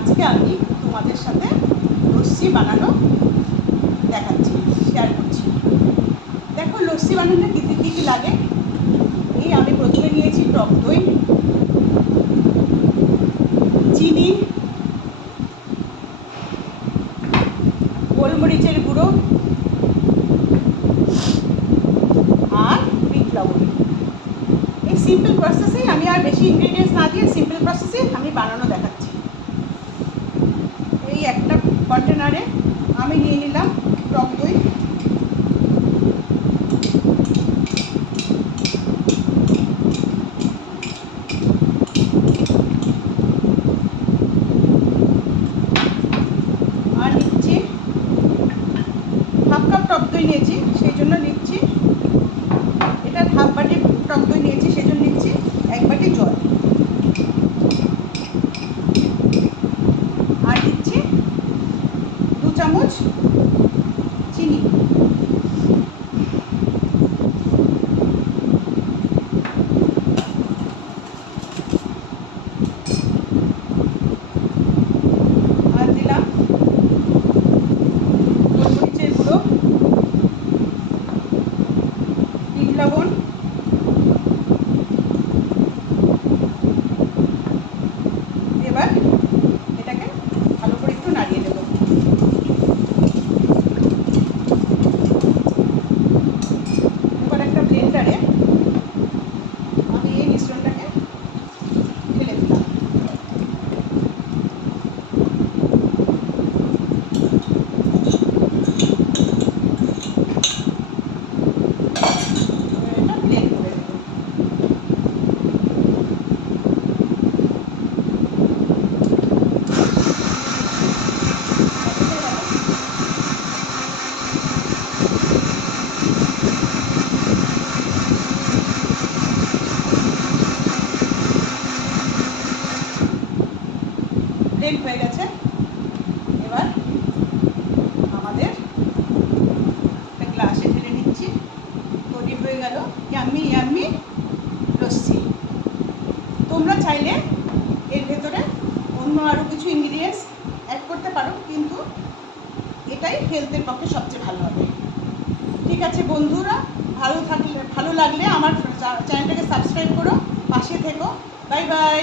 আজকে আমি তোমাদের সাথে লস্যি বানানো দেখাচ্ছি, শেয়ার করছি। দেখো লস্যি বানানো কী কী লাগে। এই আমি প্রথমে নিয়েছি টক দই, চিনি, গোলমরিচের গুঁড়ো আর বিট লবণ। এই সিম্পল প্রসেসেই আমি আর বেশি ইনগ্রিডিয়েন্টস না দিয়ে সিম্পল প্রসেসেই আমি বানানো দেখাচ্ছি। এই একটা কন্টেনারে আমি নিয়ে নিলাম টক দই, আর নিচ্ছি হাফ কাপ টক দই নিয়েছি, সেই জন্য নিচ্ছি এটা হাফ বাটি টক দই নিয়েছি, সেই জন্য নিচ্ছি 1 বাটি জল। আর দিচ্ছি 2 চামচ চিনি। আর দিলাম গোলমরিচের গুঁড়ো, বিট লবণ, এবার এটাকে ভালো করে একটু নাড়িয়ে দেবো। এবার একটা ব্লেন্ডারে আমি এই মিশ্রণটাকে ঢেলে দিলাম। এটা ব্লেন্ড করে দেবো। ব্লেন্ড হয়ে গেছে। এবার আমাদের একটা গ্লাসে ঢেলে নিচ্ছি। তৈরি হয়ে গেল ইয়াম্মি ইয়াম্মি লস্যি। তোমরা চাইলে এর ভেতরে অন্য আরও কিছু ইনগ্রিডিয়েন্টস অ্যাড করতে পারো, কিন্তু এটাই হেলথের পক্ষে সবচেয়ে ভালো হবে। ঠিক আছে বন্ধুরা, ভালো লাগলে আমার চ্যানেলটাকে সাবস্ক্রাইব করো, পাশে থেকো। Bye bye.